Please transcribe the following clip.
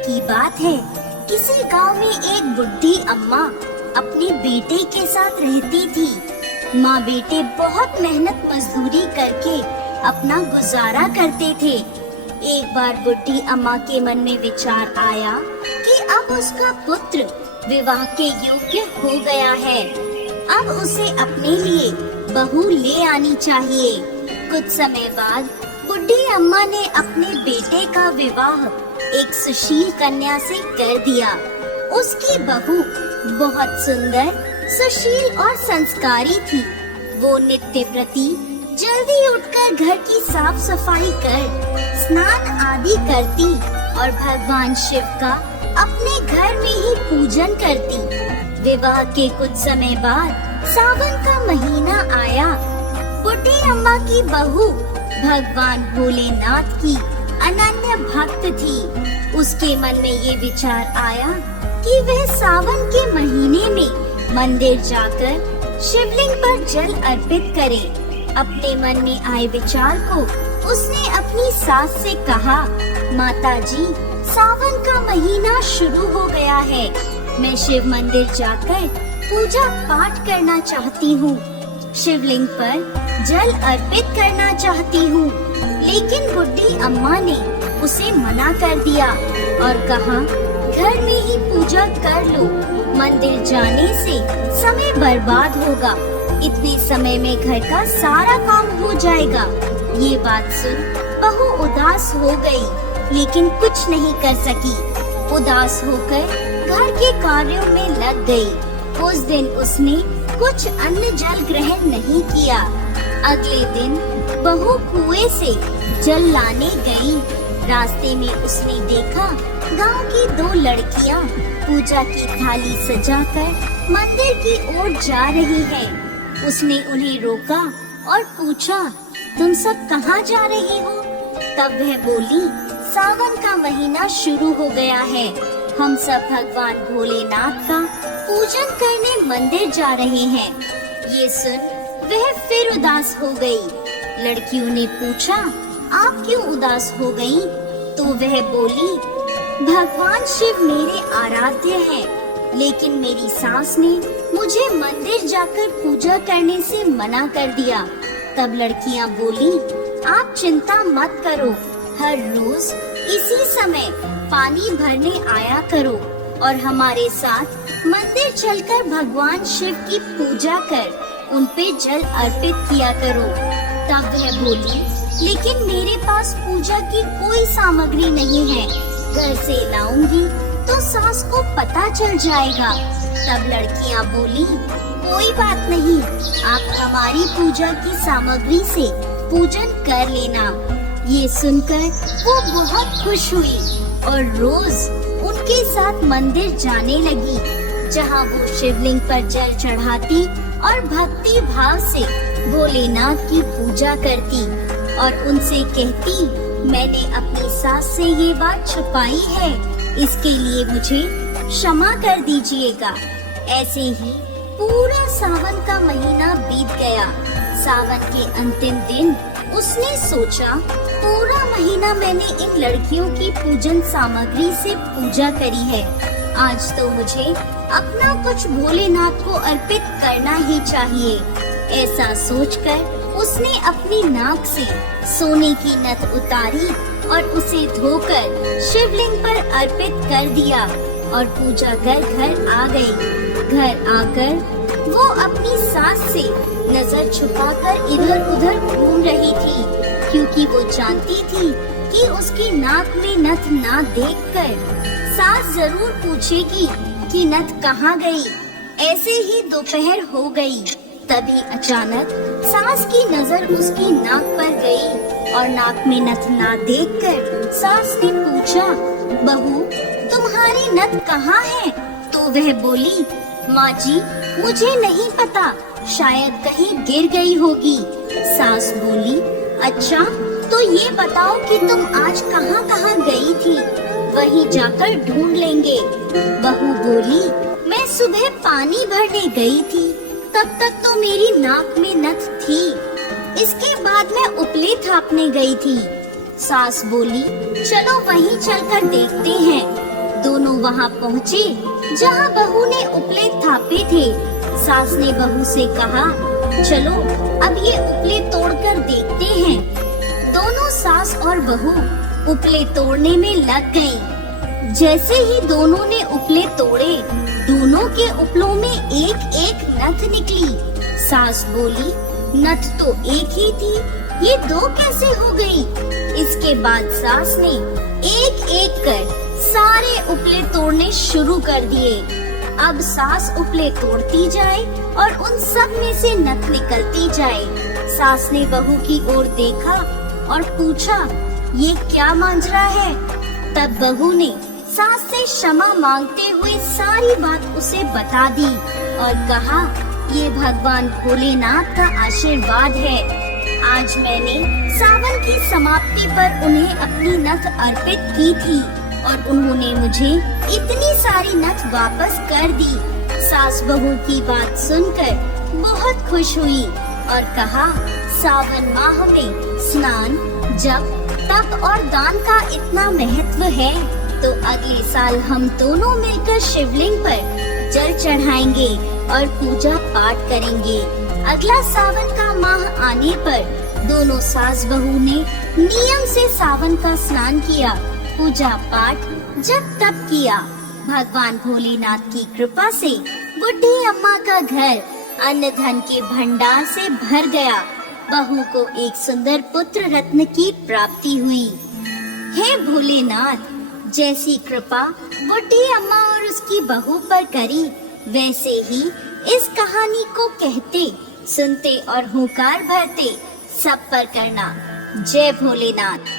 की बात है, किसी गांव में एक बुढ़ी अम्मा अपने बेटे के साथ रहती थी। माँ बेटे बहुत मेहनत मजदूरी करके अपना गुजारा करते थे। एक बार बुढ़ी अम्मा के मन में विचार आया कि अब उसका पुत्र विवाह के योग्य हो गया है, अब उसे अपने लिए बहू ले आनी चाहिए। कुछ समय बाद बुढ़ी अम्मा ने अपने बेटे का विवाह एक सुशील कन्या से कर दिया। उसकी बहू बहुत सुंदर, सुशील और संस्कारी थी। वो नित्य प्रति जल्दी उठकर घर की साफ सफाई कर स्नान आदि करती और भगवान शिव का अपने घर में ही पूजन करती। विवाह के कुछ समय बाद सावन का महीना आया। बुढ़ी अम्मा की बहू भगवान भोलेनाथ की अनन्य भक्त थी। उसके मन में ये विचार आया कि वह सावन के महीने में मंदिर जाकर शिवलिंग पर जल अर्पित करे। अपने मन में आए विचार को उसने अपनी सास से कहा, माताजी, सावन का महीना शुरू हो गया है। मैं शिव मंदिर जाकर पूजा पाठ करना चाहती हूँ, शिवलिंग पर जल अर्पित करना चाहती हूँ। लेकिन बुढ़ी अम्मा ने उसे मना कर दिया और कहा, घर में ही पूजा कर लो, मंदिर जाने से समय बर्बाद होगा। इतने समय में घर का सारा काम हो जाएगा। ये बात सुन बहू उदास हो गई, लेकिन कुछ नहीं कर सकी। उदास होकर घर के कार्यों में लग गई। उस दिन उसने कुछ अन्न जल ग्रहण नहीं किया। अगले दिन बहू कुएं से जल लाने गई। रास्ते में उसने देखा गांव की 2 लड़कियां पूजा की थाली सजाकर मंदिर की ओर जा रही हैं। उसने उन्हें रोका और पूछा, तुम सब कहाँ जा रही हो? तब वह बोली, सावन का महीना शुरू हो गया है, हम सब भगवान भोलेनाथ का पूजन करने मंदिर जा रहे हैं। ये सुन वह फिर उदास हो गई। लड़कियों ने पूछा, आप क्यों उदास हो गयी? तो वह बोली, भगवान शिव मेरे आराध्य हैं, लेकिन मेरी सास ने मुझे मंदिर जाकर पूजा करने से मना कर दिया। तब लड़कियां बोली, आप चिंता मत करो, हर रोज इसी समय पानी भरने आया करो और हमारे साथ मंदिर चलकर भगवान शिव की पूजा कर उन पे जल अर्पित किया करो। तब वह बोली, लेकिन मेरे पास पूजा की कोई सामग्री नहीं है, घर से लाऊंगी तो सास को पता चल जाएगा। तब लड़कियां बोली, कोई बात नहीं, आप हमारी पूजा की सामग्री से पूजन कर लेना। ये सुनकर वो बहुत खुश हुई और रोज उनके साथ मंदिर जाने लगी, जहाँ वो शिवलिंग पर जल चढ़ाती और भक्ति भाव से भोलेनाथ की पूजा करती और उनसे कहती, मैंने अपनी सास से ये बात छुपाई है, इसके लिए मुझे क्षमा कर दीजिएगा। ऐसे ही पूरा सावन का महीना बीत गया। सावन के अंतिम दिन उसने सोचा, पूरा महीना मैंने इन लड़कियों की पूजन सामग्री से पूजा करी है, आज तो मुझे अपना कुछ भोलेनाथ को अर्पित करना ही चाहिए। ऐसा सोचकर उसने अपनी नाक से सोने की नथ उतारी और उसे धोकर शिवलिंग पर अर्पित कर दिया और पूजा कर घर आ गई। घर आकर वो अपनी सास से नजर छुपाकर इधर उधर घूम रही थी, क्योंकि वो जानती थी कि उसकी नाक में नथ ना देखकर सास जरूर पूछेगी कि नथ कहाँ गई। ऐसे ही दोपहर हो गई। तभी अचानक सास की नजर उसकी नाक पर गई और नाक में नथ ना देखकर सास ने पूछा, बहू तुम्हारी नथ कहाँ है? तो वह बोली, माँ जी मुझे नहीं पता, शायद कहीं गिर गई होगी। सास बोली, अच्छा तो ये बताओ कि तुम आज कहाँ कहाँ गई थी, वहीं जाकर ढूंढ लेंगे। बहू बोली, मैं सुबह पानी भरने गई थी, तब तक तो मेरी नाक में नथ थी, इसके बाद मैं उपले थापने गई थी। सास बोली, चलो वहीं चलकर देखते हैं। दोनों वहाँ पहुँचे जहाँ बहू ने उपले थापे थे। सास ने बहू से कहा, चलो अब ये उपले तोड़कर देखते हैं। दोनों सास और बहू उपले तोड़ने में लग गईं। जैसे ही दोनों ने उपले तोड़े, दोनों के उपलों में एक एक नथ निकली। सास बोली, नथ तो एक ही थी, ये दो कैसे हो गई? इसके बाद सास ने एक एक कर सारे उपले तोड़ने शुरू कर दिए। अब सास उपले तोड़ती जाए और उन सब में से नथ निकलती जाए। सास ने बहू की ओर देखा और पूछा, ये क्या मांजरा है? तब बहू ने सास से क्षमा मांगते हुए सारी बात उसे बता दी और कहा, ये भगवान भोलेनाथ का आशीर्वाद है। आज मैंने सावन की समाप्ति पर उन्हें अपनी नथ अर्पित की थी और उन्होंने मुझे इतनी सारी नथ वापस कर दी। सास बहू की बात सुनकर बहुत खुश हुई और कहा, सावन माह में स्नान, जप, तप और दान का इतना महत्व है तो अगले साल हम दोनों मिलकर शिवलिंग पर जल चढ़ाएंगे और पूजा पाठ करेंगे। अगला सावन का माह आने पर दोनों सास बहू ने नियम से सावन का स्नान किया, पूजा पाठ, जप तप किया। भगवान भोलेनाथ की कृपा से बुढ़ी अम्मा का घर अन्न धन के भंडार से भर गया। बहू को एक सुंदर पुत्र रत्न की प्राप्ति हुई। हे भोलेनाथ, जैसी कृपा बुढ़ी अम्मा और उसकी बहू पर करी, वैसे ही इस कहानी को कहते, सुनते और हुंकार भरते सब पर करना। जय भोलेनाथ।